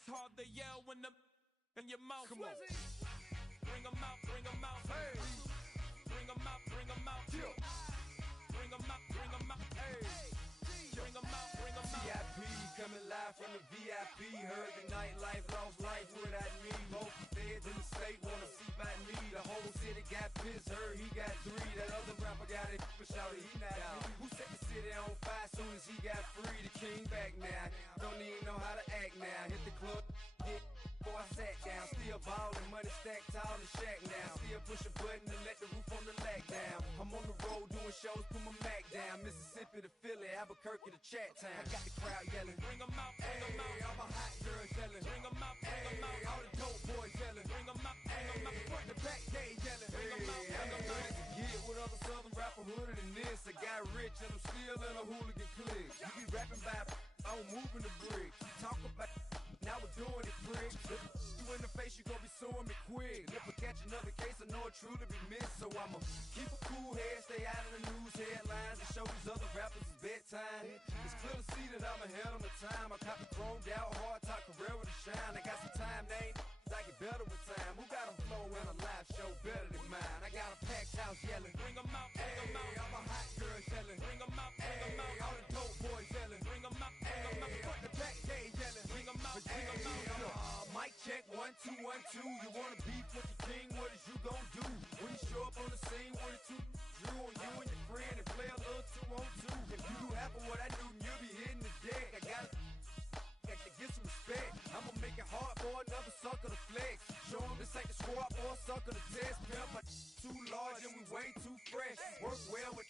It's hard to yell when the in your mouth. Come on. Bring 'em out, bring 'em out. Hey. Bring 'em out, bring 'em out. Yeah. Bring 'em out, bring 'em out. Hey. Bring 'em out, bring 'em out. VIP coming live from the VIP. Heard the nightlife, lost life without me. Most feds in the state wanna see by me. The whole city got pissed, heard he got 3. That other rapper got it, but shouted he not out. Who set the city on fire soon as he got free? The king back now. Don't even know how to act now. Hit the club, get before I sat down. Still ballin', money stacked tall in the shack now. Still push a button and let the roof on the lag down. I'm on the road doing shows, put my Mac down. Mississippi to Philly, Albuquerque to Chat Town. I got the crowd yelling, bring 'em out, bring 'em out. All my hot girls yelling, bring 'em out, bring 'em out. All the dope boys yelling, bring 'em out, bring 'em out. Front the back gate yelling, bring 'em out, bring 'em out. To get with other southern rapper hooded than this. I got rich and I'm still in a hooligan clique. You be rapping by, I'm moving the bricks. You talk about, now we're doing it, prick. You in the face, you gon' be suing me quick. If I catch another case, I know it truly be missed. So I'ma keep a cool head, stay out of the news headlines, and show these other rappers it's bedtime. It's clear to see that I'm ahead of my time. I copy chromed out, hard talk, career with a shine. I got some time, they ain't I get better with time. Who got a flow in a live show better than mine? I got a packed house yelling, bring 'em out, bring 'em out. All my hot girls yelling, bring 'em out, bring 'em out. All the dope boys yelling, bring 'em out, bring 'em out. Front the back gate yelling, bring 'em out, bring 'em out. Mic check 1 2 1 2. You wanna beef with the king? What is you gon' do when you show up on the scene with a 2 Drew on you and your friend and play a little 2 on 2? If you do half of what I do, then you'll be hitting the deck. I gotta get some respect. I'ma make it hard for another sucker to flex. Show 'em this ain't the squad or a sucker to test. Pimp, but too large and we way too fresh. Work well with.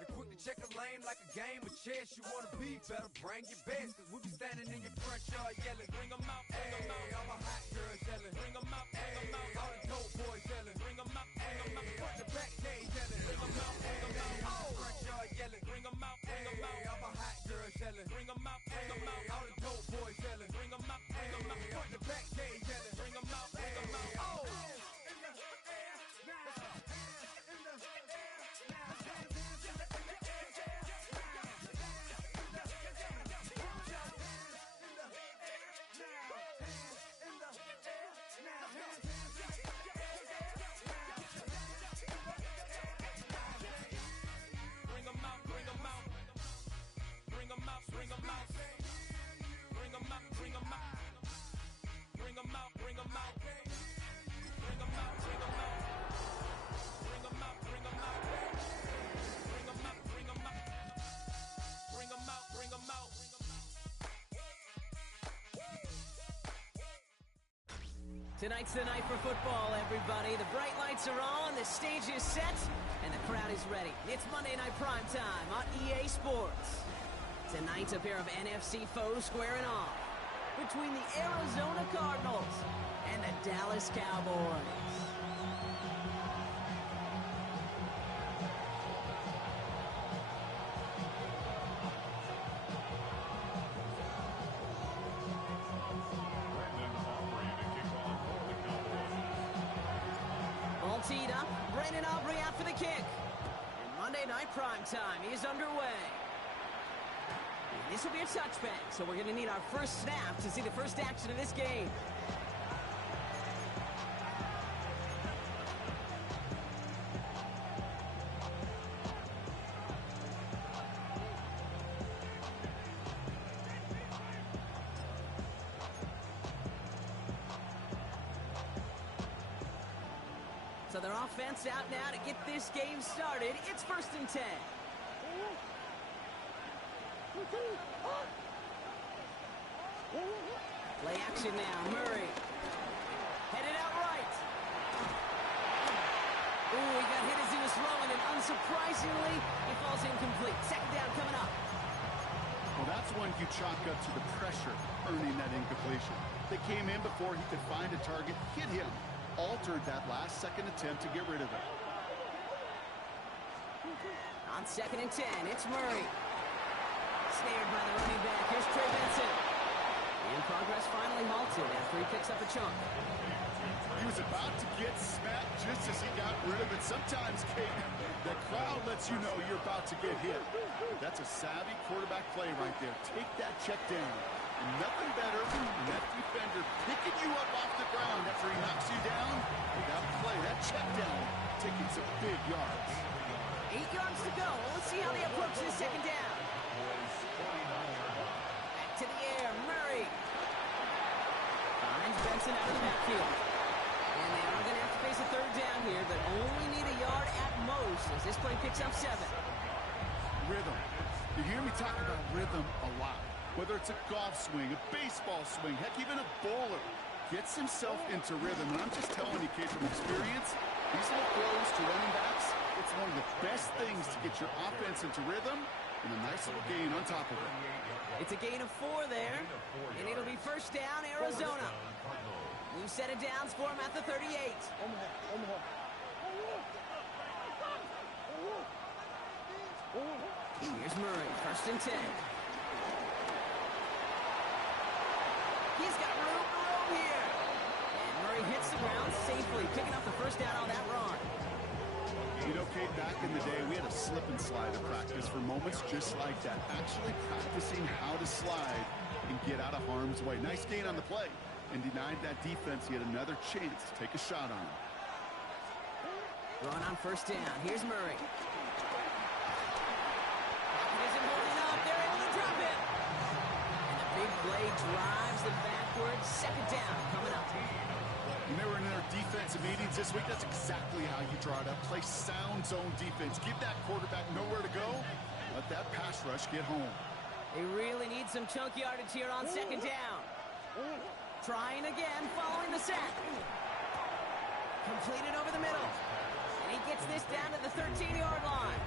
And quick to check a lane like a game of chess. You wanna be better, bring your best. Cause we be standing in your front yard yelling, bring 'em out, bring 'em out. All my hot girls yelling, bring 'em out, bring 'em out. All the dope boys yelling, bring 'em out, bring 'em out. Front the back gate yelling, bring 'em out, bring 'em out. Front yard yelling, bring 'em out, bring 'em out. All my hot girls yelling, bring 'em out, bring 'em out. All the dope boys yelling, bring 'em out, bring 'em out. Front the back gate yelling, bring 'em out, bring 'em out. Bring 'em out, bring 'em out. Bring 'em out, bring 'em out. Bring 'em out, bring 'em out. Bring 'em out, bring 'em out. Bring 'em out, bring 'em out. Bring 'em out, bring 'em out. Bring 'em out, bring 'em out. Bring 'em out, bring 'em out. Tonight's the night for football, everybody. The bright lights are on, the stage is set, and the crowd is ready. It's Monday Night Primetime on EA Sports. Tonight, a pair of NFC foes squaring off between the Arizona Cardinals and the Dallas Cowboys. All teed up, Brandon Aubrey out for the kick. And Monday Night Primetime is underway. And this will be a touchback, so we're going to need our first snap to see the first action of this game. So their offense out now to get this game started. It's 1st and 10. Play action now. Murray. Headed out right. Ooh, he got hit as he was throwing, and unsurprisingly, he falls incomplete. 2nd down coming up. Well, that's one you chalk up to the pressure earning that incompletion. They came in before he could find a target, hit him. Altered that last second attempt to get rid of it. On 2nd and 10, it's Murray. Snared by the running back. Here's Trey Benson. And progress finally halted after he picks up a chunk. He was about to get smacked just as he got rid of it. Sometimes, Kate, the crowd lets you know you're about to get hit. That's a savvy quarterback play right there. Take that check down. And nothing better than that defender picking you up off the ground after he knocks you down. That play, that check down, taking some big yards. 8 yards to go. Let's see how they approach this second down. Back to the air, Murray. Finds Benson out of the backfield. And they are going to have to face a third down here, but only need a yard at most as this play picks up 7. Rhythm. You hear me talk about rhythm a lot. Whether it's a golf swing, a baseball swing, heck, even a bowler gets himself into rhythm. And I'm just telling you, kid, from experience, these little throws to running backs, it's one of the best things to get your offense into rhythm and a nice little gain on top of it. It's a gain of 4 there, and it'll be first down, Arizona. New set of downs for him at the 38. Here's Murray, first and 10. He's got room to roam here. And Murray hits the ground safely, picking up the first down on that run. You know, Kate, back in the day, we had a slip and slide of practice for moments just like that. Actually practicing how to slide and get out of harm's way. Nice gain on the play. And denied that defense yet another chance to take a shot on him. Run on first down. Here's Murray. Pocket isn't holding up. They're able to drop it. And the big play drives them backwards. Second down coming up. When they were in their defensive meetings this week, that's exactly how you draw it up. Play sound zone defense. Give that quarterback nowhere to go. Let that pass rush get home. They really need some chunk yardage here on second down. Trying again, following the set. Completed over the middle. And he gets this down to the 13-yard line.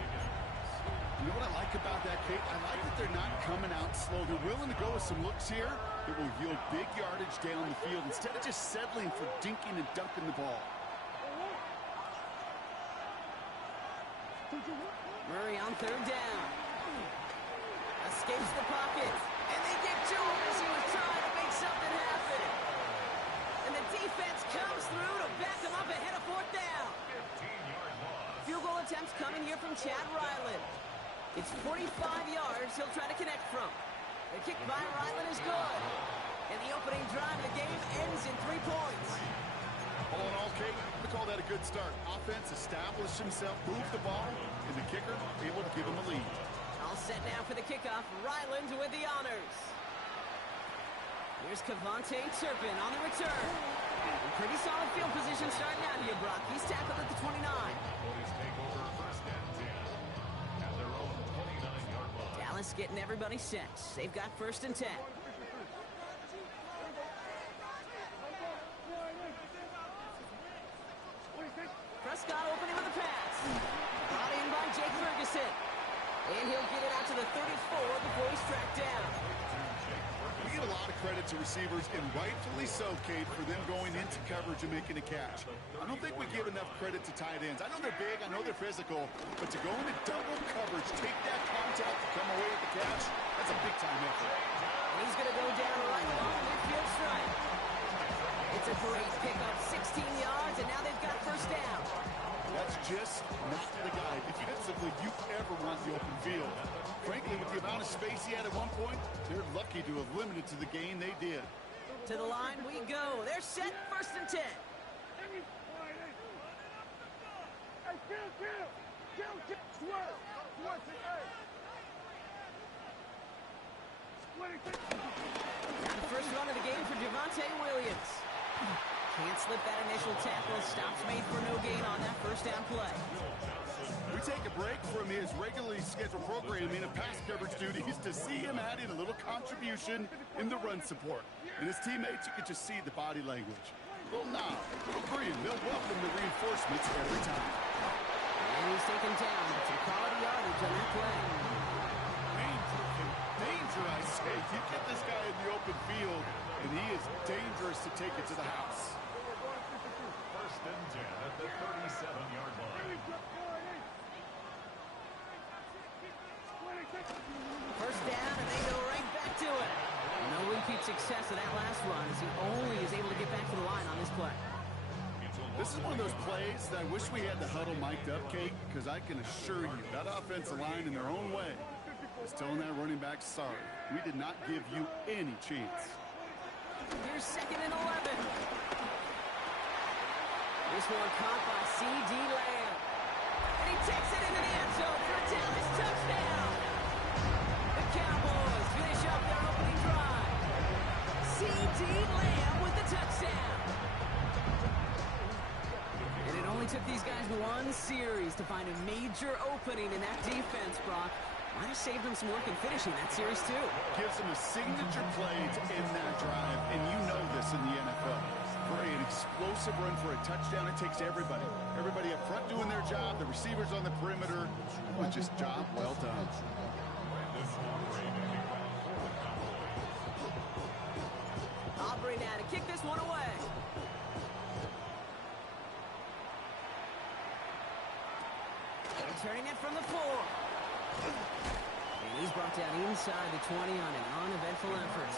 You know what I like about that, Kate? I like that they're not coming out slow. They're willing to go with some looks here that will yield big yardage down the field instead of just settling for dinking and dunking the ball. Murray on third down. Escapes the pocket. And they get to him as he was trying to make something happen. And the defense comes through to back him up ahead of fourth down. Field goal attempts coming here from Chad Ryland. It's 45 yards he'll try to connect from. The kick by Ryland is good. And the opening drive of the game ends in 3 points. All in all, Kate, we call that a good start. Offense established himself, moved the ball, and the kicker able to give him a lead. All set now for the kickoff. Ryland with the honors. Here's Kevontae Turpin on the return. Pretty solid field position starting out here, Brock. He's tackled at the 29. Dallas getting everybody set. They've got first and 10. Prescott opening with a pass. Brought in by Jake Ferguson. And he'll get it out to the 34 before he's tracked down. We get a lot of credit to receivers, and rightfully so, Kate, for them going into coverage and making a catch. I don't think we give enough credit to tight ends. I know they're big, I know they're physical, but to go into double coverage, take that contact, to come away with the catch, that's a big-time effort. He's going to go down right along the midfield stripe. It's a great pickup, 16 yards, and now they've got first down. That's just not the guy defensively you ever want the open field. Frankly, with the amount of space he had at one point, they're lucky to have limited to the gain they did. To the line we go. They're set, first and 10. Now the first run of the game for Javonte Williams. Can't slip that initial tackle. Stops made for no gain on that first down play. We take a break from his regularly scheduled programming of pass coverage duties to see him add in a little contribution in the run support. And his teammates, you can just see the body language. Little nod, little grin. They'll welcome the reinforcements every time. And he's taken down. Some quality yardage on that play. Danger, I say. You get this guy in the open field, and he is dangerous to take it to the house. First and 10 at the 37-yard line. First down, and they go right back to it. No repeat success of that last run as he only is able to get back to the line on this play. This is one of those plays that I wish we had the huddle mic'd up, Kate, because I can assure you that offensive line in their own way is telling that running back, sorry, we did not give you any chance. Here's 2nd and 11. This one caught by C.D. Lamb. And he takes it into the end zone for a Dallas touchdown. The Cowboys finish up their opening drive. C.D. Lamb with the touchdown. And it only took these guys one series to find a major opening in that defense, Brock. Might have saved them some work in finishing that series, too. Gives them a signature play to end that drive, and you know this in the NFL. For an explosive run for a touchdown, it takes everybody. Everybody up front doing their job, the receivers on the perimeter. It was just job well done. Aubrey now to kick this one away. Returning it from the 4. And he's brought down inside the 20 on an uneventful effort.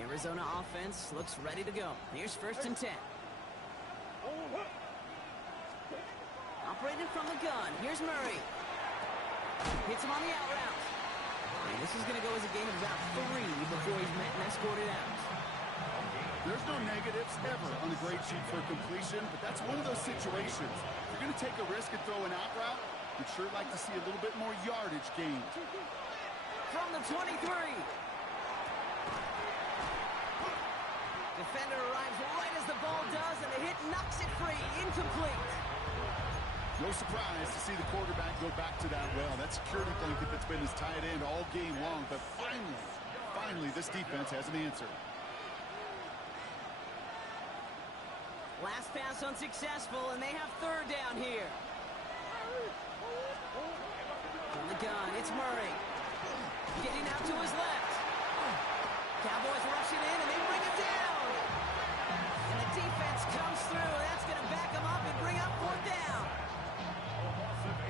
Arizona offense looks ready to go. Here's 1st and 10. Operated from the gun. Here's Murray. Hits him on the out route. And this is going to go as a gain of about 3 before he's met and escorted out. There's no negatives ever on the grade sheet for completion, but that's one of those situations. If you're going to take a risk and throw an out route, you'd sure like to see a little bit more yardage gained. From the 23. Defender arrives right as the ball does, and the hit knocks it free. Incomplete. No surprise to see the quarterback go back to that well. That security blanket that's been his tight end all game long, but finally, this defense has an answer. Last pass unsuccessful, and they have 3rd down here. From the gun, it's Murray. Getting out to his left. Cowboys rush it in, and they bring it down. And the defense comes through. That's going to back them up and bring up 4th down.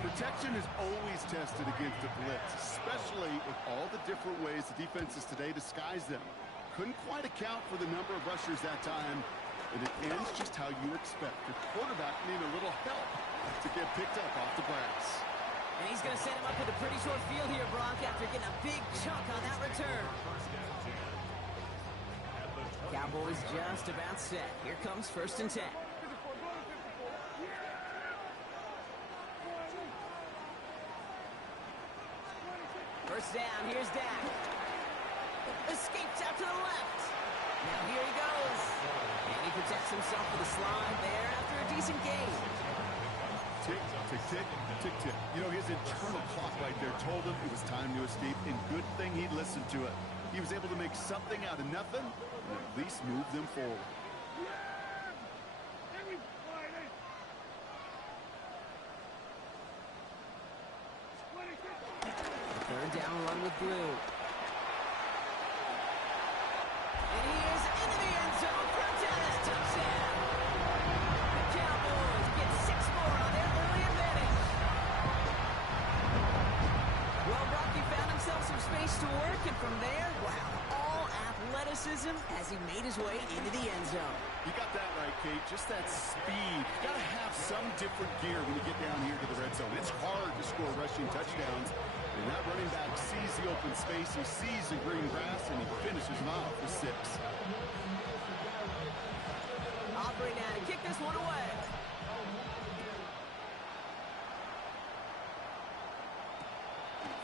Protection is always tested against a blitz, especially with all the different ways the defenses today disguise them. Couldn't quite account for the number of rushers that time, and it ends just how you expect. Your quarterback needed a little help to get picked up off the grass. And he's going to set him up with a pretty short field here, Brock, after getting a big chunk on that return. Cowboys just about set. Here comes 1st and 10. First down, here's Dak. Escapes out to the left. Now here he goes. And he protects himself with a slide there after a decent gain. Tick, tick, tick, tick, tick. You know, his internal clock right there told him it was time to escape, and good thing he listened to it. He was able to make something out of nothing and at least move them forward. Third down run with Blue. And he is into the end zone for a Dallas touchdown. The Cowboys get 6 more on their early advantage. Well, Rocky found himself some space to work, and from there, wow, all athleticism as he made his way into the end zone. You got that right, Kate. Just that speed. You got to have some different gear when you get down here to the red zone. It's hard to score rushing touchdowns. And that running back sees the open space, he sees the green grass, and he finishes them off with 6. Aubrey now to kick this one away.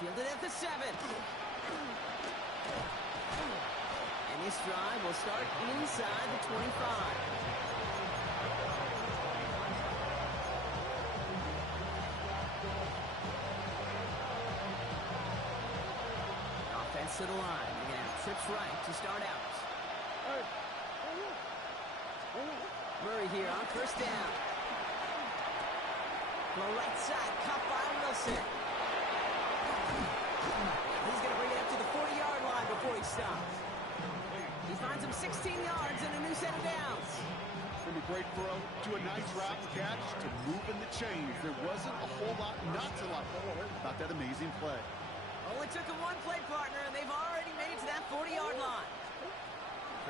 Fielded at the 7. And this drive will start inside the 25. To the line. Again, trips right to start out. Murray here on 1st down. The right side, caught by Wilson. He's going to bring it up to the 40-yard line before he stops. He finds him 16 yards and a new set of downs. From a great throw to a nice route catch to moving the chains. There wasn't a whole lot, not a lot, about that amazing play. Only took him one play, partner, and they've already made it to that 40-yard line.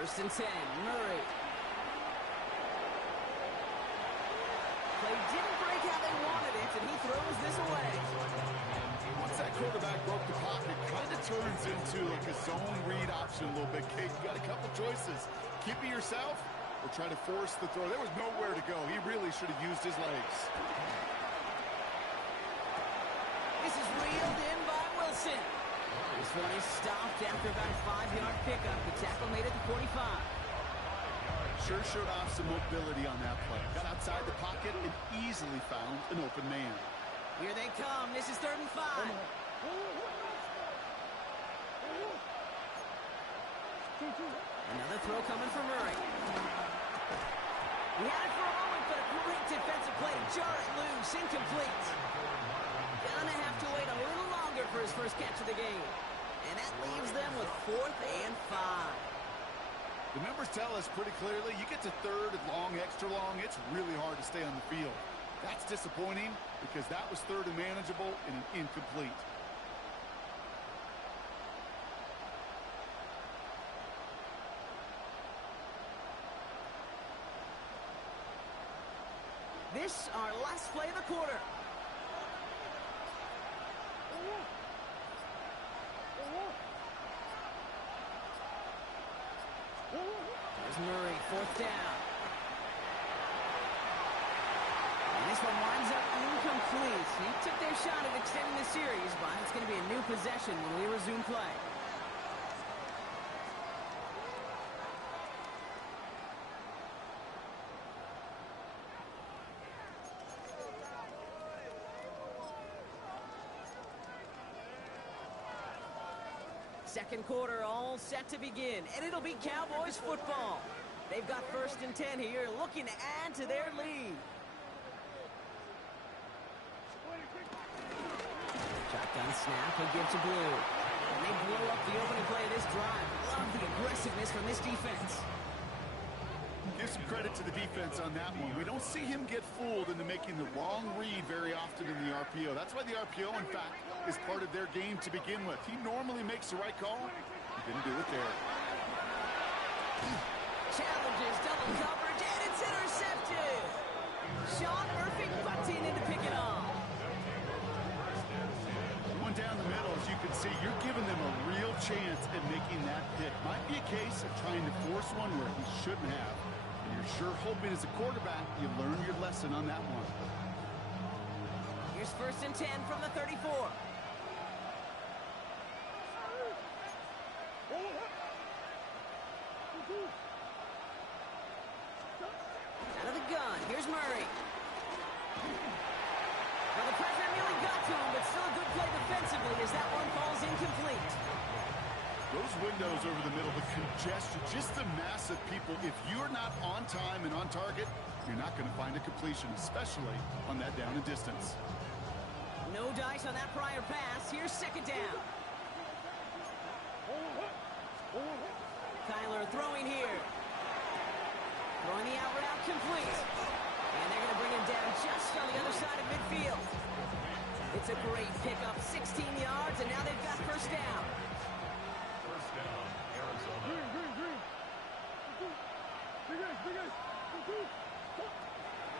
First and 10, Murray. Play didn't break how they wanted it, and he throws this away. Once that quarterback broke the pocket, kind of turns into like a zone read option a little bit. Kate, you got a couple choices. Keep it yourself or try to force the throw. There was nowhere to go. He really should have used his legs. This is reeled in by Wilson. This one is stopped after about a 5-yard pickup. The tackle made it to 45. Sure showed off some mobility on that play. Got outside the pocket and easily found an open man. Here they come. This is 3rd and 5. Another throw coming from Murray. He had it for a moment, but a great defensive play to jar it loose. Incomplete. Gonna have to wait a little longer for his first catch of the game. And that leaves them with 4th and 5. The numbers tell us pretty clearly, you get to 3rd and long, extra long, it's really hard to stay on the field. That's disappointing because that was 3rd and manageable and an incomplete. This, our last play of the quarter. There's Murray, 4th down. And this one winds up incomplete. He took their shot at extending the series, but it's going to be a new possession when we resume play. Second quarter all set to begin, and it'll be Cowboys football. They've got 1st and 10 here, looking to add to their lead. Shotgun snap, he'll give to Blue. And they blow up the opening play of this drive. Love the aggressiveness from this defense. Give some credit to the defense on that one. We don't see him get fooled into making the wrong read very often in the RPO. That's why the RPO, in fact, is part of their game to begin with. He normally makes the right call. He didn't do it there. Challenges, double coverage, and it's intercepted. Sean Murphy butting in to pick it off. One down the middle, as you can see, you're giving them a real chance at making that pick. Might be a case of trying to force one where he shouldn't have. And you're sure hoping as a quarterback you learn your lesson on that one. Here's 1st and 10 from the 34. Out of the gun, here's Murray. Well, the pressure nearly got to him, but still a good play defensively as that one falls incomplete. Those windows over the middle, the congestion, just the mass of people. If you're not on time and on target, you're not going to find a completion, especially on that down and distance. No dice on that prior pass. Here's 2nd down. Kyler throwing here. Throwing the out route complete. And they're going to bring him down just on the other side of midfield. It's a great pickup, 16 yards, and now they've got 1st down.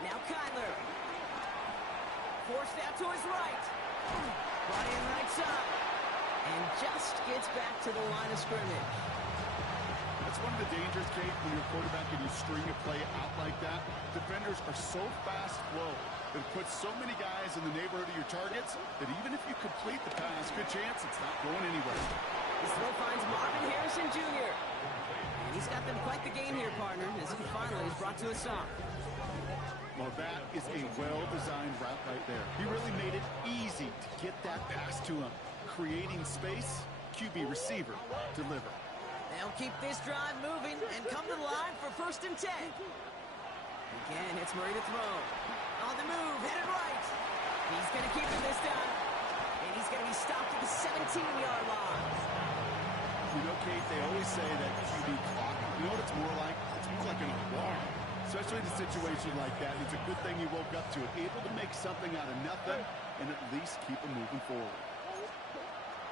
Now Kyler. Forced out to his right. Brought in right side. And just gets back to the line of scrimmage. That's one of the dangers, Kate, when you're a quarterback and you string a play out like that. Defenders are so fast flow that it puts so many guys in the neighborhood of your targets that even if you complete the pass, good chance it's not going anywhere. This throw finds Marvin Harrison Jr. And he's got them quite the game here, partner, as he finally is brought to a stop. Well, that is a well-designed route right there. He really made it easy to get that pass to him. Creating space, QB receiver, deliver. They'll keep this drive moving and come to the line for 1st and 10. Again, it's Murray to throw. On the move, headed right. He's going to keep it this time. And he's going to be stopped at the 17-yard line. You know, Kate, they always say that QB clock. You know what it's more like? It's more like an alarm. Especially in a situation like that. It's a good thing you woke up to it. Able to make something out of nothing and at least keep them moving forward.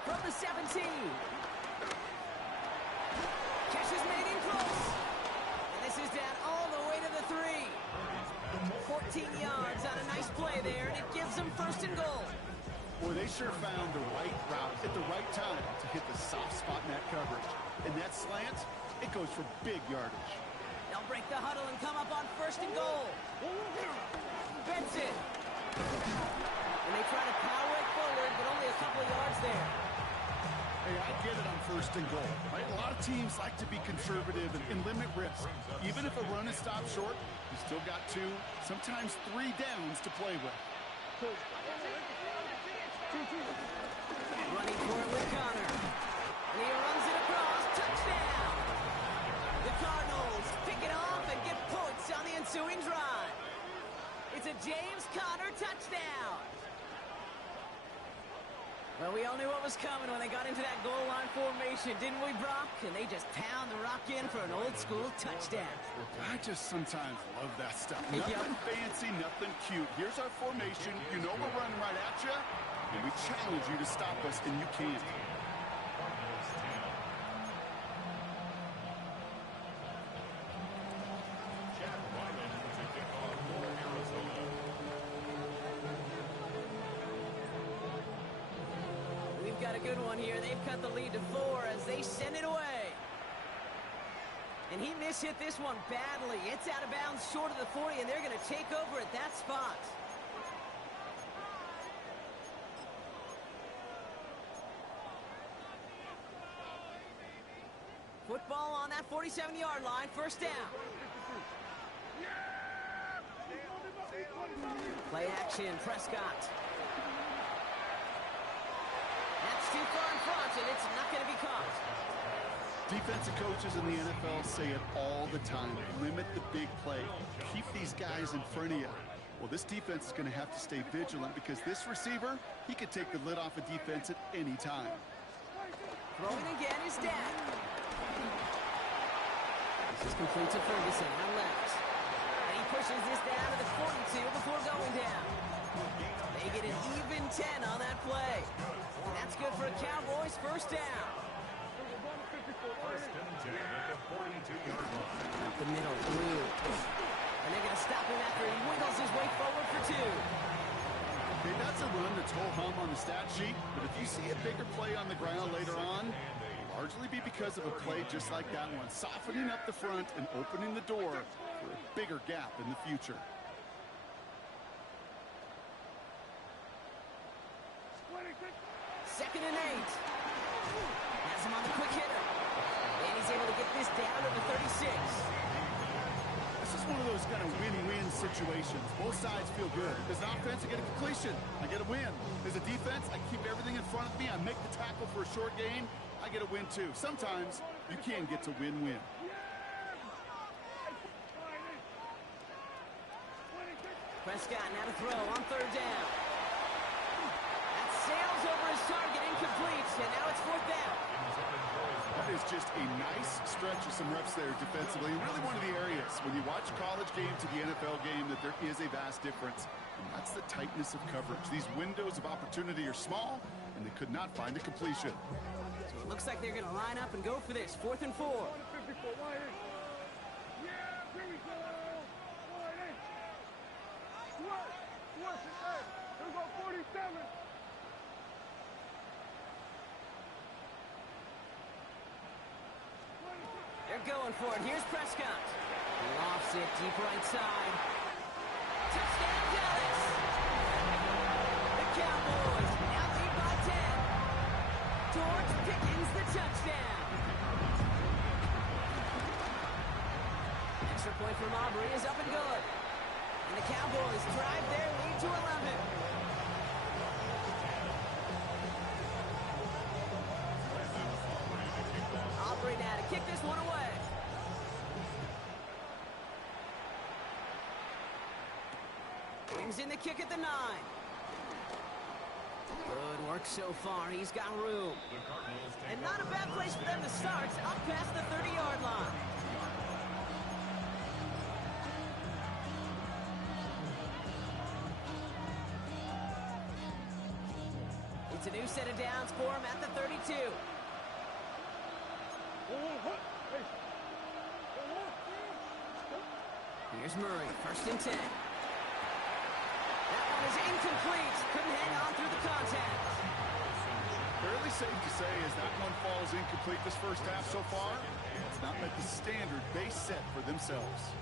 From the 17. Catch is made in close. And this is down all the way to the 3. 14 yards on a nice play there, and it gives them first and goal. Boy, they sure found the right route at the right time to hit the soft spot in that coverage. And that slant, it goes for big yardage. They'll break the huddle and come up on first and goal. Benson. And they try to power it forward, but only a couple of yards there. Hey, I get it on first and goal, right? A lot of teams like to be conservative and limit risk. Even if a run is stopped short, you still got 2, sometimes 3 downs to play with. Running for it with Connor. And he runs it across. Touchdown! The Cardinals pick it off and get points on the ensuing drive. It's a James Conner touchdown. Well, we all knew what was coming when they got into that goal line formation, didn't we, Brock? And they just pound the rock in for an old-school touchdown. I just sometimes love that stuff. Yep. Nothing fancy, nothing cute. Here's our formation. You know we're running right at you, and we challenge you to stop us, and you can't. Got a good one here. They've cut the lead to 4 as they send it away. And he mishit this one badly. It's out of bounds short of the 40, and they're going to take over at that spot. Football on that 47-yard line. First down. Play action. Prescott. That's too far in front, and it's not going to be caught. Defensive coaches in the NFL say it all the time. Limit the big play. Keep these guys in front of you. Well, this defense is going to have to stay vigilant because this receiver, he could take the lid off a defense at any time. Throwing again is Dan. This is complete to Ferguson on left. And he pushes this down to the 42 before going down. They get an even 10 on that play. And that's good for a Cowboys first down. Up the middle, Blue. And they're going to stop him after he wiggles his way forward for 2. Okay, that's a run that's ho-hum on the stat sheet, but if you see a bigger play on the ground later on, it'll largely be because of a play just like that one, softening up the front and opening the door for a bigger gap in the future. Second and 8. Has him on the quick hitter. And he's able to get this down to the 36. This is one of those kind of win-win situations. Both sides feel good. As an offense, I get a completion. I get a win. As a defense, I keep everything in front of me. I make the tackle for a short gain. I get a win, too. Sometimes you can get to win-win. Prescott now to throw on third down. That sails over his target, incomplete, and now it's fourth down. That is just a nice stretch of some reps there defensively. Really one of the areas when you watch a college game to the NFL game that there is a vast difference. And that's the tightness of coverage. These windows of opportunity are small, and they could not find a completion. So it looks like they're going to line up and go for this. 4th and 4. They're going for it. Here's Prescott. He lofts it deep right side. Touchdown, Dallas! The Cowboys now lead by 10. George Pickens the touchdown. Extra point from Aubrey is up and good. And the Cowboys drive their lead to 11. Aubrey now to kick this one away. Brings in the kick at the 9. Good work so far. He's got room. And not a bad place for them to start. Up past the 30-yard line. It's It's a new set of downs for him at the 32. Here's Murray, 1st and 10. That one is incomplete. Couldn't hang on through the contact. Fairly safe to say as that one falls incomplete this first half so far, it's not met the standard they set for themselves.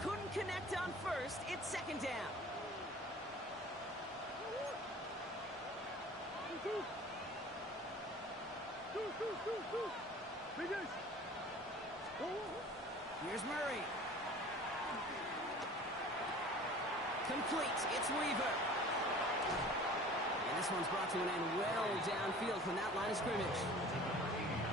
Couldn't connect on 1st. It's 2nd down. Here's Murray. Complete. It's Weaver. And this one's brought to an end well downfield from that line of scrimmage.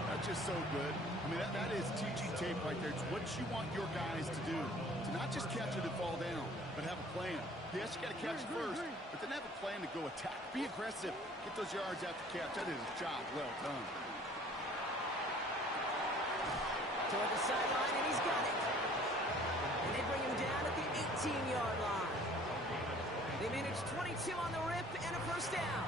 That's just so good. I mean, that is teaching tape right there. It's what you want your guys to do. To not just catch it and fall down, but have a plan. Yes, you got to catch it first, but then have a plan to go attack. Be aggressive. Get those yards after catch. That is a job well done. Toward the sideline, and he's got it. And they bring him down at the 18-yard line. They managed 22 on the rip and a 1st down.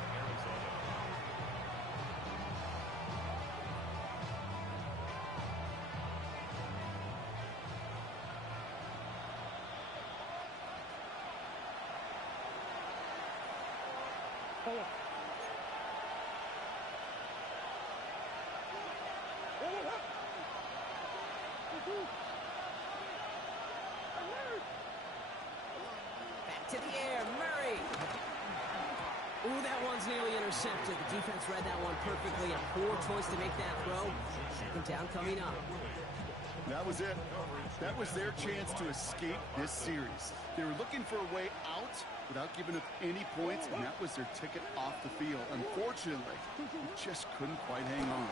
Back to the air, Murray. Ooh, that one's nearly intercepted. The defense read that one perfectly. A poor choice to make that throw. 2nd down coming up. That was it. That was their chance to escape this series. They were looking for a way out without giving up any points, and that was their ticket off the field. Unfortunately, they just couldn't quite hang on.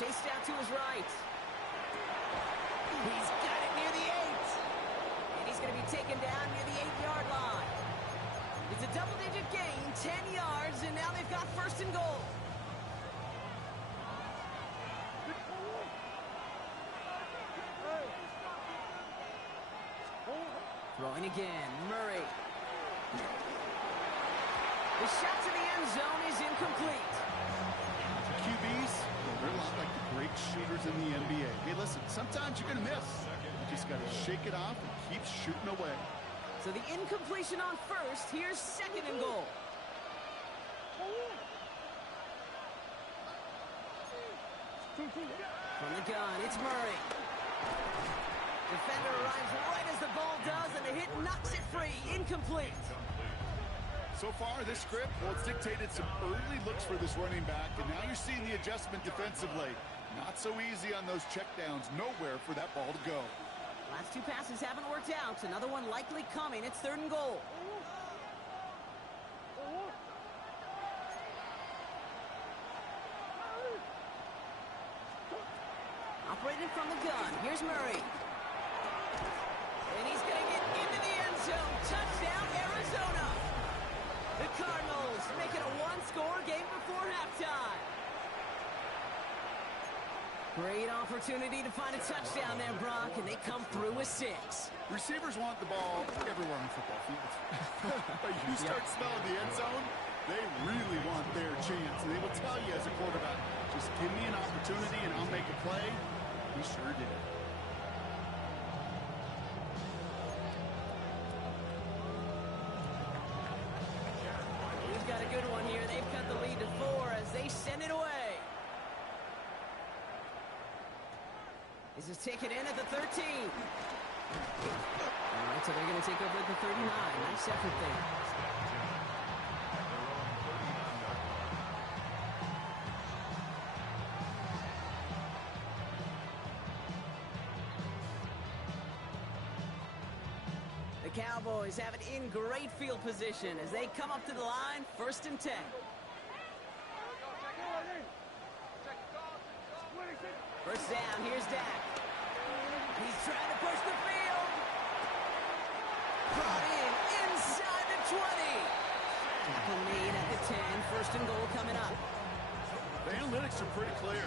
Chased out to his right. He's got it near the 8. And he's going to be taken down near the 8-yard line. It's a double-digit gain, 10 yards, and now they've got 1st and goal. Throwing again, Murray. The shot to the end zone is incomplete. QBs, they're a lot like the great shooters in the NBA. Hey, listen, sometimes you're going to miss. You just got to shake it off and keep shooting away. So the incompletion on 1st. Here's 2nd and goal. From the gun, it's Murray. Defender arrives right as the ball does, and the hit knocks it free. Incomplete. So far, this script, well, it's dictated some early looks for this running back, and now you're seeing the adjustment defensively. Not so easy on those checkdowns. Nowhere for that ball to go. Last 2 passes haven't worked out. Another one likely coming. It's 3rd and goal. Operating from the gun. Here's Murray. And he's going to get into the end zone. Touchdown, Arizona. The Cardinals make it a 1-score game before halftime. Great opportunity to find a touchdown there, Brock, and they come through with 6. Receivers want the ball everywhere on football fields. But you start smelling the end zone, they really want their chance. And they will tell you as a quarterback, just give me an opportunity and I'll make a play. He sure did. We've got a good one here. They've cut the lead to 4 as they send it away. This is taken in at the 13. All right, so they're going to take over at the 39. Nice effort there. The Cowboys have it in great field position as they come up to the line, 1st and 10. First down, here's Dak. He's trying to push the field. Brought in inside the 20. Tackle made at the 10. 1st and goal coming up. The analytics are pretty clear.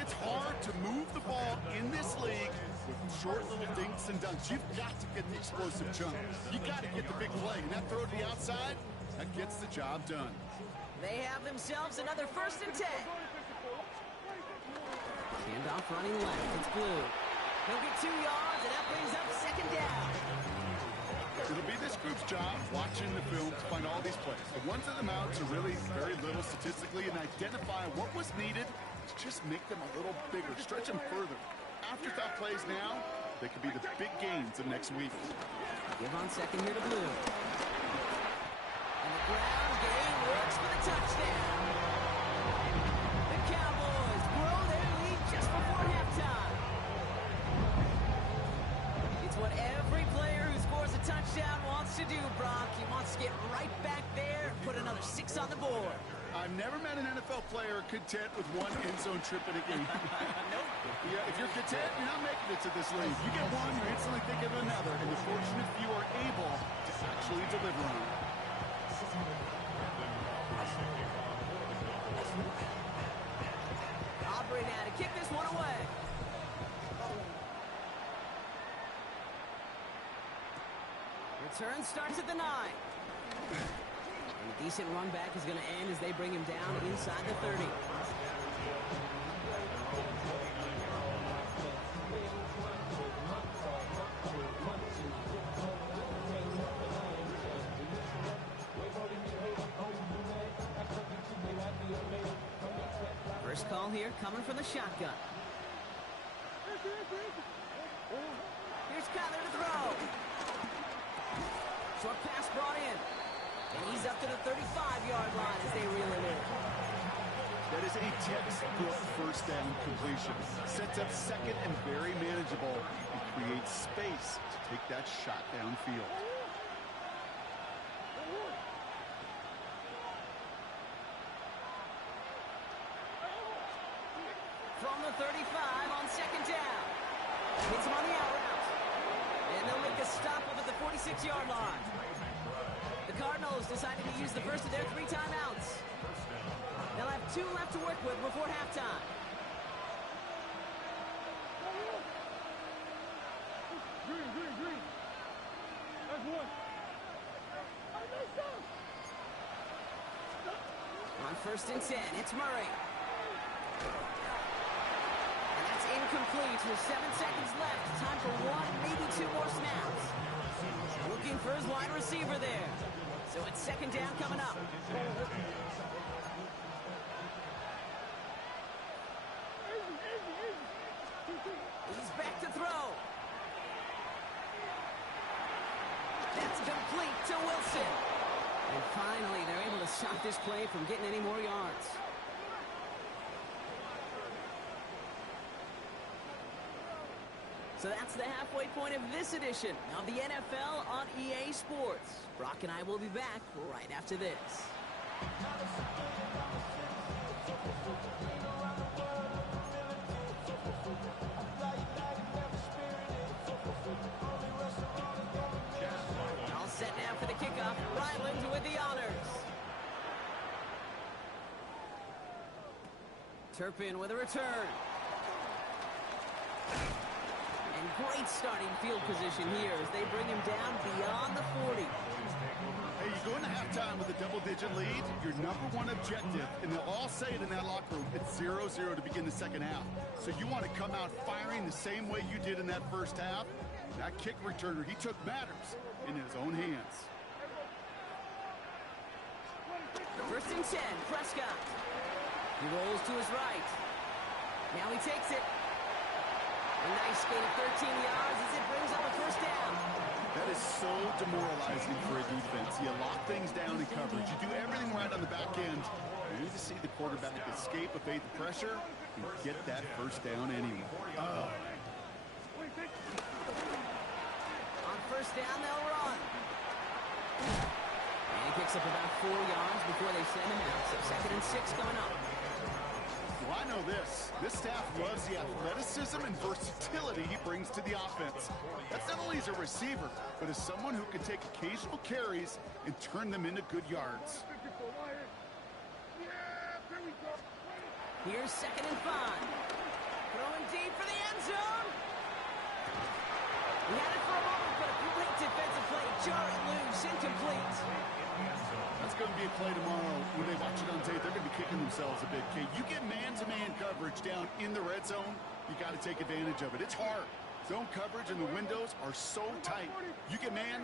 It's hard to move the ball in this league with short little dinks and dunks. You've got to get the explosive chunk. You got to get the big play. And that throw to the outside, that gets the job done. They have themselves another 1st and 10. Handoff running left. It's Blue. He'll get 2 yards, and that brings up 2nd down. It'll be this group's job watching the film to find all these plays. The ones that amount to really very little statistically and identify what was needed to just make them a little bigger, stretch them further. Afterthought plays now, they could be the big gains of next week. Give on 2nd here to Blue. And the ground game works for the touchdown. The Cowboys grow their lead just before halftime. It's what every player who scores a touchdown wants to do, Brock. He wants to get right back there and put another 6 on the board. I've never met an NFL player content with one end zone trip in a game. Nope. Yeah, if you're content, you're not making it to this league. You get one, you're instantly thinking of another, and the fortunate few are able to actually deliver on it. Aubrey now to kick this one away. Return starts at the 9. And a decent run back is going to end as they bring him down inside the 30. First call here coming from the shotgun. Here's Kyler to throw. Short pass brought in. And he's up to the 35-yard line as they reel it in. That is a textbook first down completion. Sets up 2nd and very manageable and creates space to take that shot downfield. From the 35 on 2nd down. Hits him on the out route. And they'll make a stop up at the 46-yard line. The Cardinals decided to use the first of their 3 timeouts. They'll have 2 left to work with before halftime. Green. That's 1. On 1st and 10, it's Murray. And that's incomplete with 7 seconds left. Time for 1, maybe 2 more snaps. Looking for his wide receiver there. So it's 2nd down coming up. He's back to throw. That's complete to Wilson. And finally, they're able to stop this play from getting any more yards. So that's the halfway point of this edition of the NFL on EA Sports. Brock and I will be back right after this. All set now for the kickoff. Ryland with the honors. Turpin with a return. And great starting field position here as they bring him down beyond the 40. Hey, you go into halftime with a double-digit lead, your #1 objective, and they'll all say it in that locker room, it's 0-0 to begin the second half. So you want to come out firing the same way you did in that first half. That kick returner, he took matters in his own hands. 1st and 10, Prescott. He rolls to his right. Now he takes it. A nice gain of 13 yards as it brings up a 1st down. That is so demoralizing for a defense. You lock things down in coverage. You do everything right on the back end. You need to see the quarterback escape, evade the pressure, and get that 1st down anyway. On 1st down, they'll run. And he picks up about 4 yards before they send him out. So 2nd and 6 coming up. Well, I know this. This staff loves the athleticism and versatility he brings to the offense. That's not only as a receiver, but as someone who can take occasional carries and turn them into good yards. Here's 2nd and 5. Throwing deep for the end zone. complete. That's going to be a play tomorrow. When they watch it on tape, they're going to be kicking themselves a bit, Kate. You get man-to-man coverage down in the red zone, you got to take advantage of it. It's hard. Zone coverage and the windows are so tight. You get man,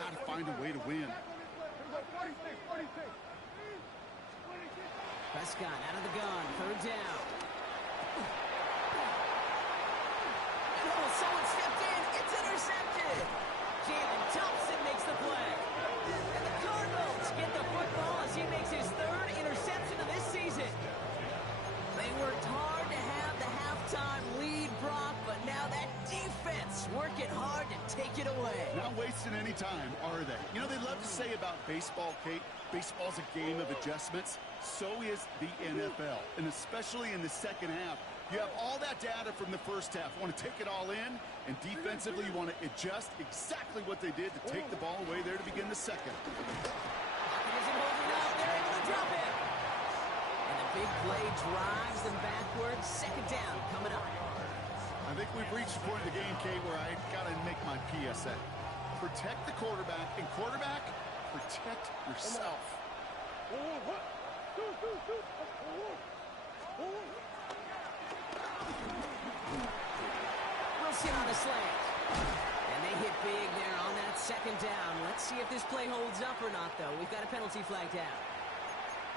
got to find a way to win. Prescott out of the gun, third down. Oh, someone stepped in. It's intercepted. Jalen Thompson makes the play. And the Cardinals get the football as he makes his third interception of this season. They worked hard to have the halftime lead, Brock, but now that defense working hard to take it away. Not wasting any time, are they? You know, they love to say about baseball, Kate, baseball's a game of adjustments. So is the NFL, and especially in the second half. You have all that data from the first half. You want to take it all in, and defensively you want to adjust exactly what they did to take the ball away there to begin the second. Pocket isn't holding up. They're able to drop it. And the big play drives them backwards. Second down coming up. I think we've reached the point of the game, Kate, where I got to make my PSA. Protect the quarterback, and quarterback, protect yourself. Wilson on the slant. And they hit big there on that second down. Let's see if this play holds up or not, though. We've got a penalty flag down.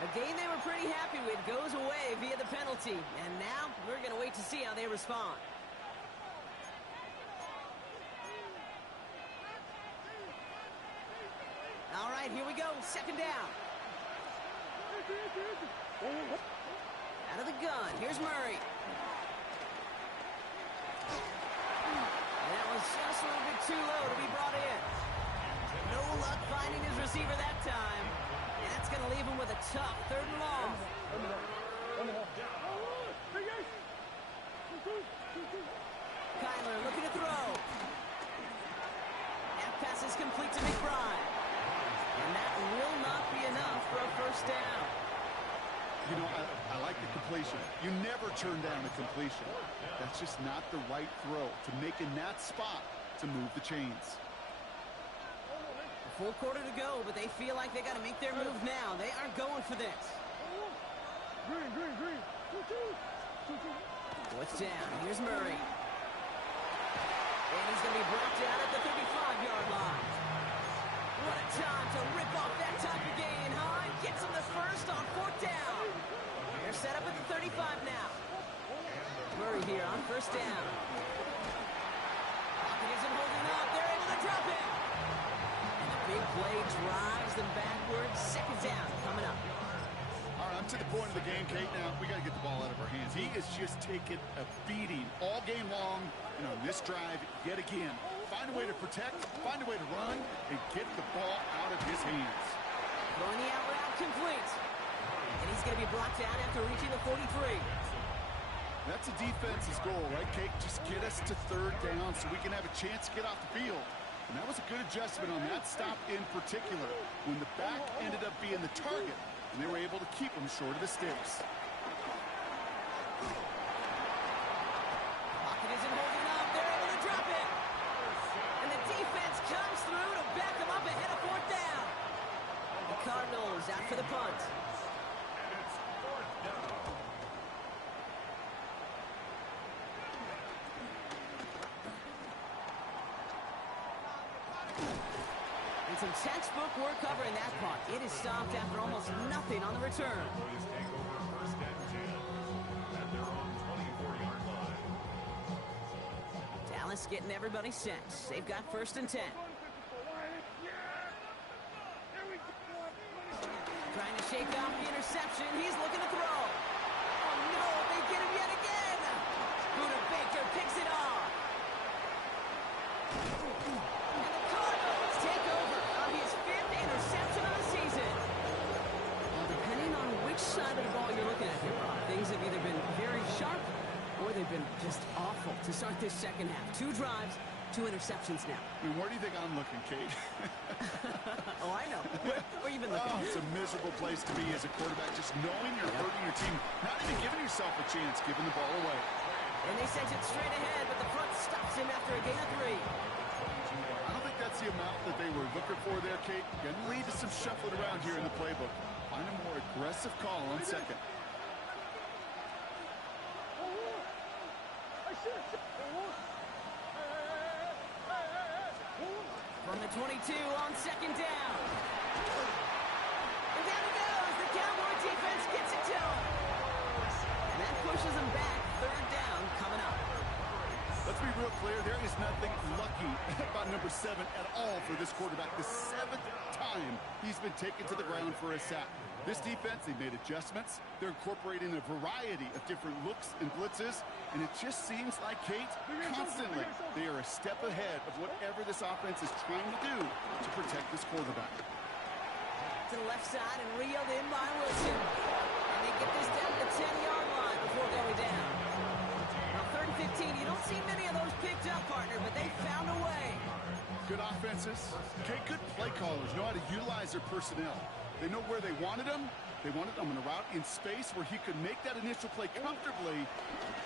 A game they were pretty happy with goes away via the penalty. And now we're going to wait to see how they respond. All right, here we go. Second down. Out of the gun. Here's Murray. And that was just a little bit too low to be brought in. No luck finding his receiver that time. And that's going to leave him with a tough third and long. Kyler looking to throw. That pass is complete to McBride. And that will not be enough for a first down. You know, I like the completion. You never turn down a completion. That's just not the right throw to make in that spot to move the chains. A full quarter to go, but they feel like they got to make their move now. They aren't going for this. Green. Fourth down. Here's Murray. And he's going to be brought down at the 35-yard line. What a time to rip off that type of gain, huh? Gets him the first on fourth down. They're set up at the 35 now. Murray here on first down. Pocket isn't holding up. They're able to drop it. And the big play drives them backwards. Second down coming up. All right, I'm to the point of the game, Kate. Now, we got to get the ball out of our hands. He is just taking a beating all game long. And on this drive, yet again, find a way to protect, find a way to run, and get the ball out of his hands. Throwing the out route complete. And he's going to be brought down after reaching the 43. That's a defense's goal, right, Kate? Just get us to third down so we can have a chance to get off the field. And that was a good adjustment on that stop in particular, when the back ended up being the target, and they were able to keep him short of the sticks. Pocket isn't holding up. They're able to drop it. And the defense comes through to back them up ahead of fourth down. The Cardinals out for the punt. And some textbook work covering that punt. It is stopped after almost nothing on the return. Dallas getting everybody set. They've got first and 10. Trying to shake off the interception. He's looking to throw. Oh, no, they get him yet again. Buda Baker picks it off. And the Cardinals take over on his 5th interception of the season. Well, depending on which side of the ball you're looking at here, Rob, things have either been very sharp or they've been just awful to start this second half. 2 drives, 2 interceptions now. I mean, where do you think I'm looking, Kate? Oh, I know. Where you been looking? Oh, it's a miserable place to be as a quarterback, just knowing you're hurting your team, not even giving yourself a chance, giving the ball away. And they sent it straight ahead, but the front stops him after a gain of 3. I don't think that's the amount that they were looking for there, Kate. Going to lead to some shuffling around here in the playbook. Find a more aggressive call on second. From the 22 on second down. And down he goes. The Cowboy defense gets it to him. And that pushes him back. Third down coming up. Let's be real clear. There is nothing lucky about number 7 at all for this quarterback. The 7th time he's been taken to the ground for a sack. This defense, they've made adjustments. They're incorporating a variety of different looks and blitzes. And it just seems like, Kate, constantly they are a step ahead of whatever this offense is trying to do to protect this quarterback. To the left side and reeled in by Wilson. And they get this down to the 10-yard line before going down. Now 3rd and 15. You don't see many of those picked up, partner, but they found a way. Good offenses. Okay, good play callers know how to utilize their personnel. They know where they wanted them. They wanted them on a route in space where he could make that initial play comfortably,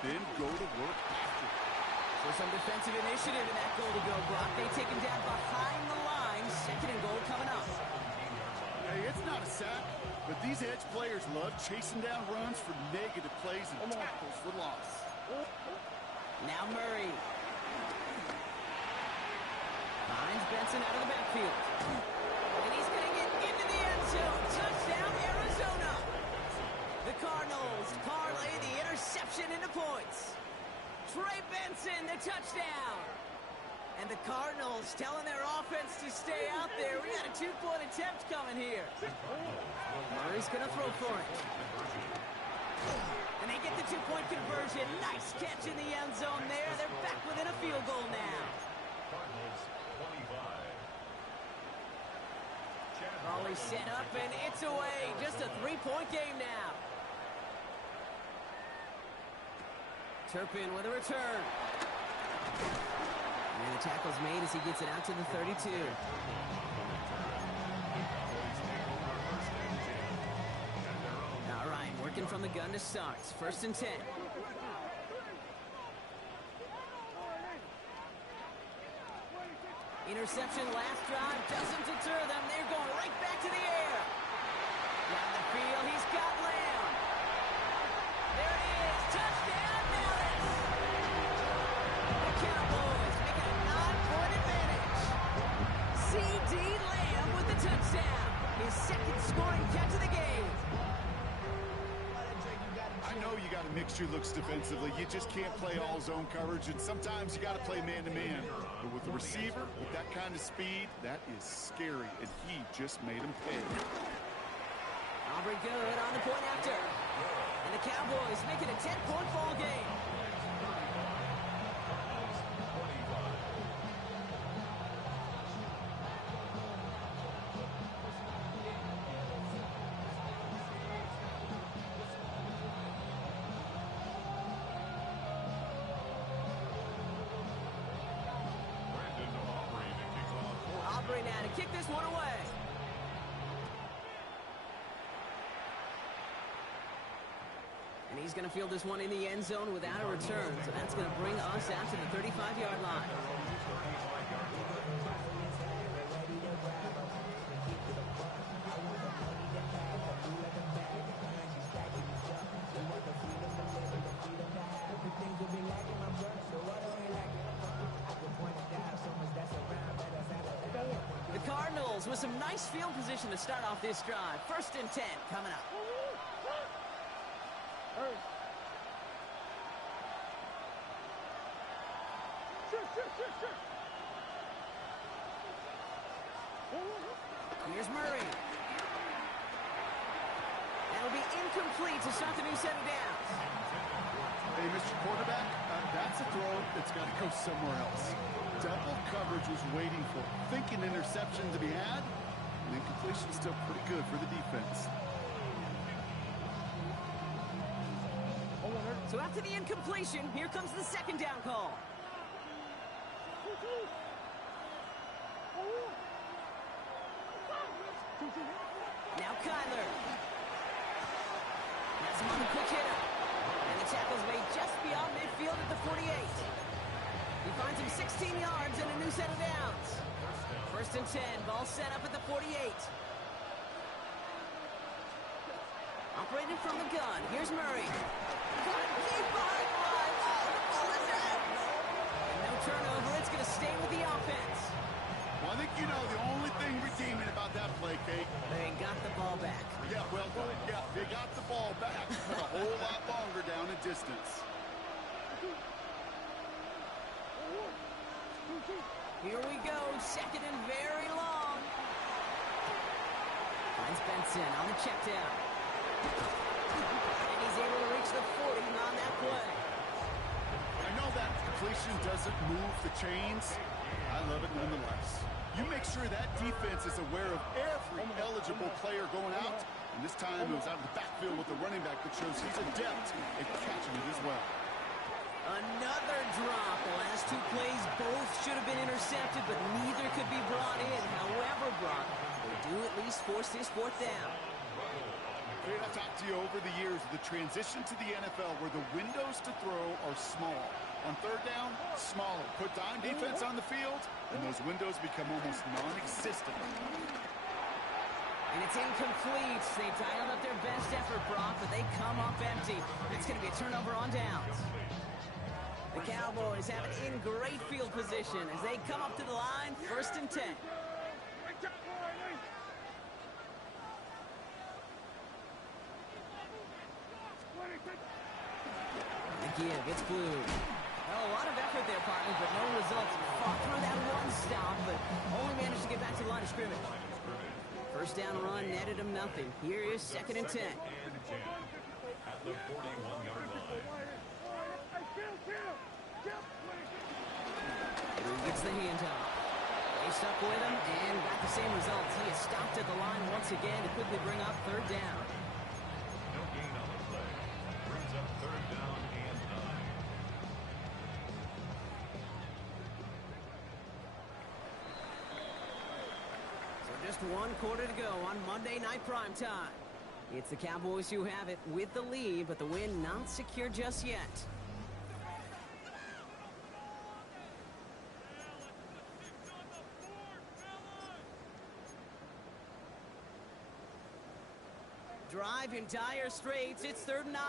then go to work after. So some defensive initiative in that goal-to-go block. They take him down behind the line. 2nd and goal coming up. Hey, it's not a sack, but these edge players love chasing down runs for negative plays and tackles for loss. Now Murray. Finds Benson out of the backfield. And he's going to get into the end zone. Touchdown, Arizona. The Cardinals parlay the interception into points. Trey Benson, the touchdown. And the Cardinals telling their offense to stay out there. We got a 2-point attempt coming here. Murray's going to throw for it. And they get the 2-point conversion. Nice catch in the end zone there. They're back within a field goal now. Raleigh set up, and it's away. Just a 3-point game now. Turpin with a return. And the tackle's made as he gets it out to the 32. All right, working from the gun to start. 1st and 10. Interception last drive doesn't deter them. They're going right back to the air. Down the field, he's got Lamb. There it is. Touchdown, Dallas. The Cowboys making a 9-point advantage. C.D. Lamb with the touchdown. His 2nd scoring catch of the game. I know you got to mix your looks defensively. You just can't play all zone coverage, and sometimes you got to play man-to-man. But with the receiver, with that kind of speed, that is scary, and he just made him pay. Aubrey good on the point after. And the Cowboys make it a 10-point ball game. Aubrey now to kick this one away. And he's going to field this one in the end zone without a return. So that's going to bring us out to the 35-yard line. The Cardinals with some nice field position to start off this drive. 1st and 10 coming up. Here's Murray. That'll be incomplete to start the new set of downs. Hey, Mr. Quarterback, that's a throw that's got to go somewhere else. Double coverage was waiting for, thinking interception to be had, and incompletion still pretty good for the defense. So after the incompletion, here comes the 2nd down call. Now Kyler. That's him on the quick hitter. And the tackle's made just beyond midfield at the 48. He finds him 16 yards and a new set of downs. First and 10, ball set up at the 48. Operated from the gun, here's Murray. Deep behind the line. Oh, the ball is out. And no turnover, it's going to stay with the offense. Well, I think you know the only thing redeeming about that play, Kate. They got the ball back. Yeah, well done. Yeah, they got the ball back, but a whole lot longer down in distance. Here we go, second and very long. Finds Benson on the check down. And he's able to reach the 40 on that play. I know that completion doesn't move the chains. I love it nonetheless. You make sure that defense is aware of every eligible player going out. And this time it was out of the backfield with the running back that shows he's adept at catching it as well. Another drop. The last two plays both should have been intercepted, but neither could be brought in. However, Brock, they do at least force this fourth down. Kate, I've talked to you over the years of the transition to the NFL where the windows to throw are small. On third down, smaller. Put dime defense on the field, and those windows become almost non-existent. And it's incomplete. They dialed up their best effort, Brock, but they come up empty. It's going to be a turnover on downs. The Cowboys have it in great field position as they come up to the line, first and 10. The give, it's Blue. Well, a lot of effort there, partner, but no results. Fought through that one stop, but only managed to get back to the line of scrimmage. First down run netted him nothing. Here is second and 10. At the 41-yard line. He gets the handoff. They stuck with him and got the same results. He is stopped at the line once again to quickly bring up third down. No gain on the play. Brings up third down and 9. So just one quarter to go on Monday Night Primetime. It's the Cowboys who have it with the lead, but the win not secure just yet. Drive in dire straits. It's third and 9.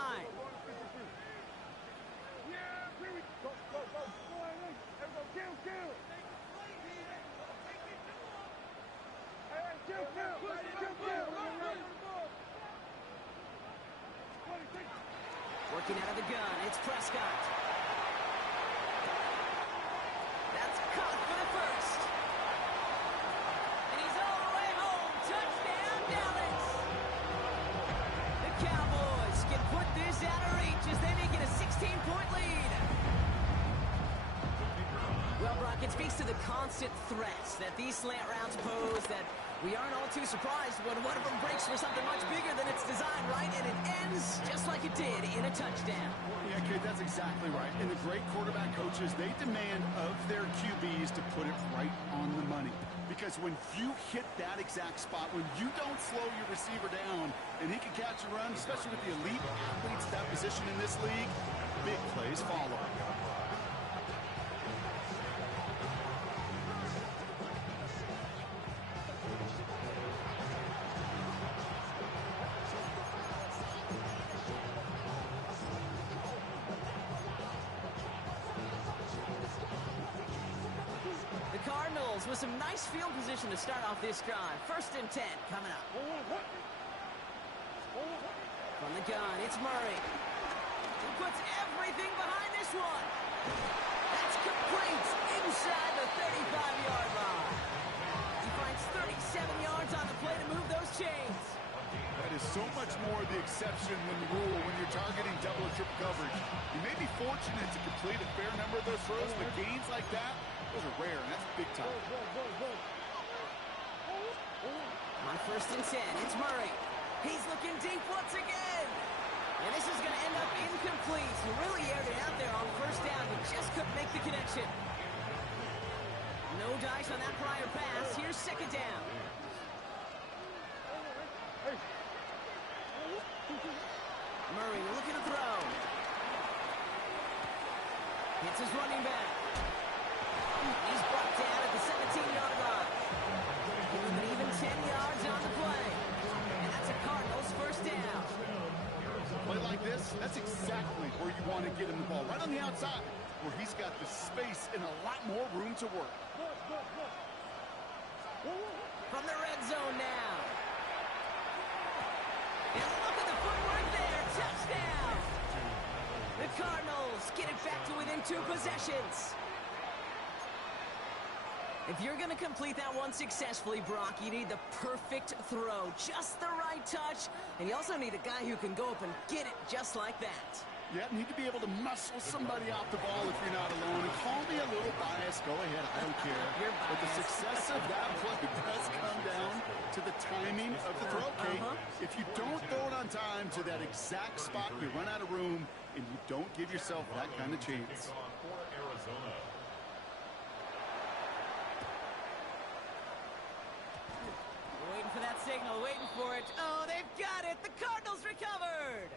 Working out of the gun, it's Prescott. That's caught for the first. And he's all the way home. Touchdown, Dallas. The Cowboys can put this out of reach as they make it a 16-point lead. Well, Brock, it speaks to the constant threats that these slant routes pose that we aren't all too surprised when one of them breaks for something much bigger than it's designed, right? And it ends just like it did in a touchdown. Yeah, kid, that's exactly right. And the great quarterback coaches, they demand of their QBs to put it right on the money. Because when you hit that exact spot, when you don't slow your receiver down and he can catch and run, especially with the elite athletes at that position in this league, big plays follow. With some nice field position to start off this drive. First and 10 coming up. From the gun, it's Murray. He puts everything behind this one. That's complete inside the 35-yard line. He finds 37 yards on the play to move those chains. That is so much more the exception than the rule when you're targeting double or triple coverage. You may be fortunate to complete a fair number of those throws, but gains like that, those are rare, and that's big time. On first and 10, it's Murray. He's looking deep once again. And this is going to end up incomplete. He really aired it out there on first down, but just couldn't make the connection. No dice on that prior pass. Here's second down. Murray looking to throw. Hits his running back. get him the ball right on the outside where he's got the space and a lot more room to work. From the red zone now. And look at the footwork there. Touchdown. The Cardinals get it back to within 2 possessions. If you're going to complete that one successfully, Brock, you need the perfect throw. Just the right touch. And you also need a guy who can go up and get it just like that. Yeah, need to be able to muscle somebody off the ball if you're not alone. And call me a little biased. Go ahead. I don't care. You're But the biased. success of that play does come down to the timing of the throw, Kate. If you don't throw it on time to that exact spot, you run out of room, and you don't give yourself that kind of chance. Waiting for that signal, waiting for it. Oh, they've got it. The Cardinals recovered.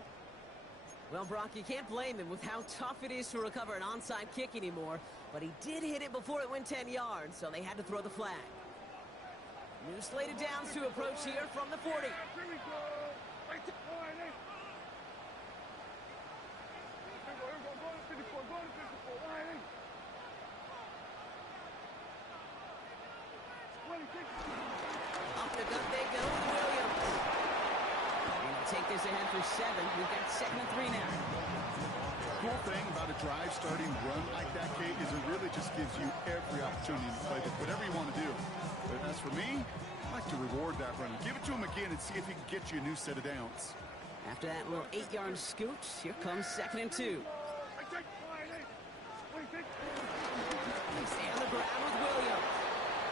Well, Brock, you can't blame him with how tough it is to recover an onside kick anymore. But he did hit it before it went 10 yards, so they had to throw the flag. New slated downs to approach here from the 40. Here we go. Right to point. Here we go. Go to 54. Go to 54. Right. 26. Up the gut they go with Williams. And they'll take this ahead for 7. We've got 2nd and 3 now. The cool thing about a drive starting run like that, Kate, is it really just gives you every opportunity to play whatever you want to do. But as for me, I like to reward that runner. Give it to him again and see if he can get you a new set of downs. After that little 8-yard scoot, here comes 2nd and 2. They stay on the ground with Williams.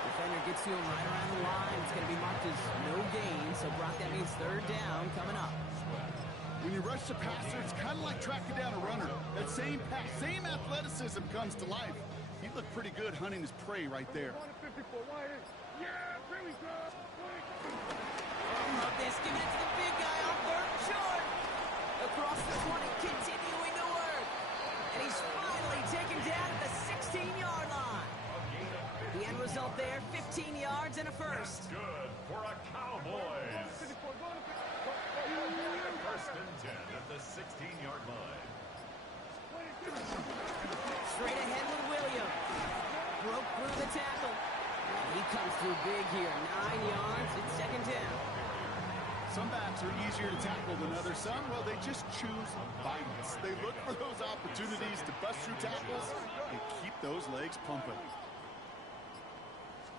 Defender gets to him right around the line. It's going to be marked as no gain, so Brock, that means 3rd down coming up. When you rush the passer, it's kind of like tracking down a runner. That same pass, same athleticism comes to life. He looked pretty good hunting his prey right there. Yeah, here we go. Love this, giving it to the big guy on 3rd and short. Across the 20, continuing to work. And he's finally taken down at the 16-yard line. The end result there, 15 yards and a first. Good for a Cowboys. 1st and 10 at the 16-yard line. Straight ahead with Williams. Broke through the tackle. He comes through big here. 9 yards. It's 2nd down. Some backs are easier to tackle than others. Some, well, they just choose violence. They look for those opportunities to bust through tackles and keep those legs pumping.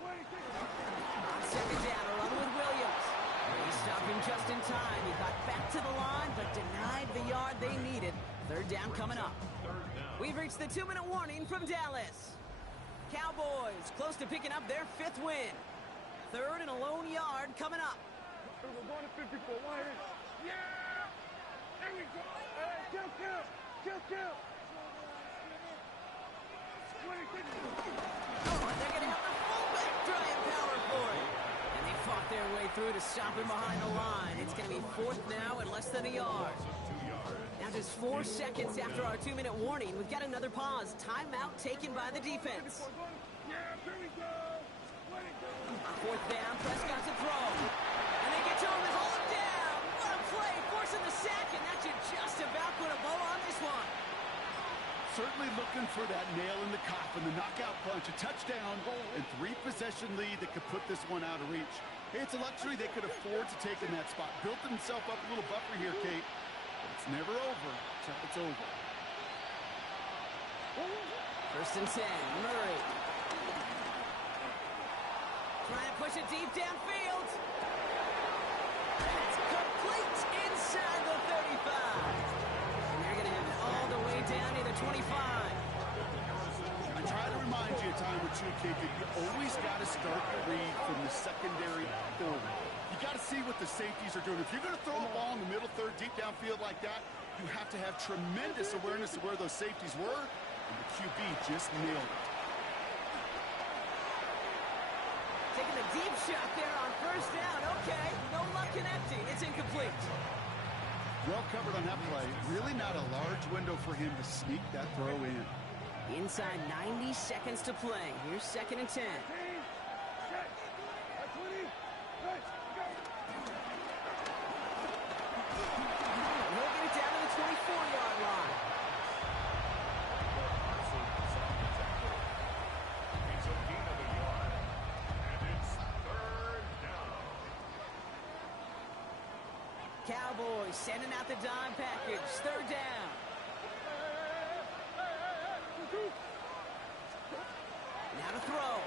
On 2nd down, a run with Williams. They stopped him just in time. He got back to the line, but denied the yard they needed. 3rd down coming up. We've reached the 2-minute warning from Dallas. Cowboys close to picking up their 5th win. 3rd and a lone yard coming up. We're going to 54. Yeah! There we go. Kill. 26. Oh, and they're going to have the fullback trying power for it. And they fought their way through to stop him behind the line. It's going to be 4th now and less than a yard. Now just 4 seconds after our 2-minute warning, we've got another pause. Timeout taken by the defense. Yeah, here we go. 4th down, Prescott to throw. And they get to him and hold him down. What a play, forcing the sack, and that should just about put a bow on this one. Certainly looking for that nail in the coffin, the knockout punch, a touchdown, and 3-possession lead that could put this one out of reach. Hey, it's a luxury they could afford to take in that spot. Built himself up a little buffer here, Kate. But it's never over until it's over. 1st and 10, Murray. Trying to push it deep downfield. That's complete inside the 35. And they're going to have it all the way down to the 25. I try to remind you a time or two, Kate, that you always got to start the read from the secondary forward. You got to see what the safeties are doing. If you're going to throw a ball in the middle third, deep downfield like that, you have to have tremendous awareness of where those safeties were, and the QB just nailed it. Taking a deep shot there on 1st down. Okay, no luck connecting. It's incomplete. Well covered on that play. Really not a large window for him to sneak that throw in. Inside 90 seconds to play. Here's 2nd and 10. He'll get it down to the 24-yard line. Cowboys sending out the dime package. Third down. Now to throw.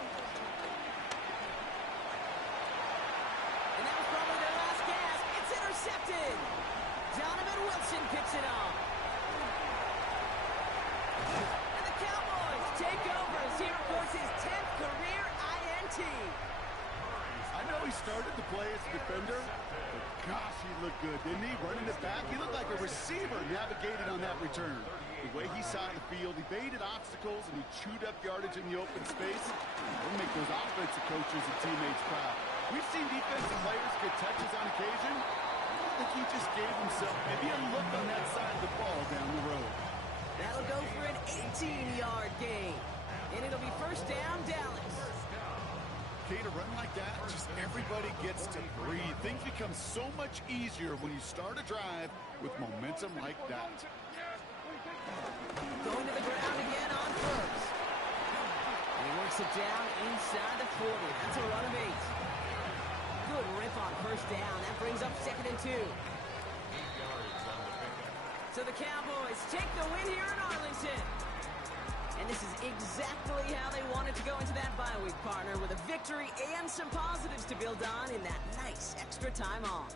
And that was probably their last gasp. It's intercepted. Donovan Wilson picks it off. And the Cowboys take over as he reports his 10th career INT. I know he started to play as a defender, but gosh, he looked good, didn't he? Running it back, he looked like a receiver navigating on that return. The way he saw the field, he baited obstacles, and he chewed up yardage in the open space. It'll make those offensive coaches and teammates proud. We've seen defensive players get touches on occasion. I think he just gave himself maybe a look on that side of the ball down the road. That'll go for an 18-yard gain. And it'll be first down, Dallas. Okay, to run like that, just everybody gets to breathe. Things become so much easier when you start a drive with momentum like that. Going to the ground again on first. And he works it down inside the 40. That's a run of 8. Good rip on first down. That brings up 2nd and 2. So the Cowboys take the win here in Arlington. And this is exactly how they wanted to go into that bye week, partner, with a victory and some positives to build on in that nice extra time off.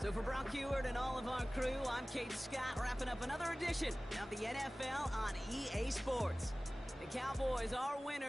So for Brock Huard and all of our crew, I'm Kate Scott, wrapping up another edition of the NFL on EA Sports. The Cowboys are winners.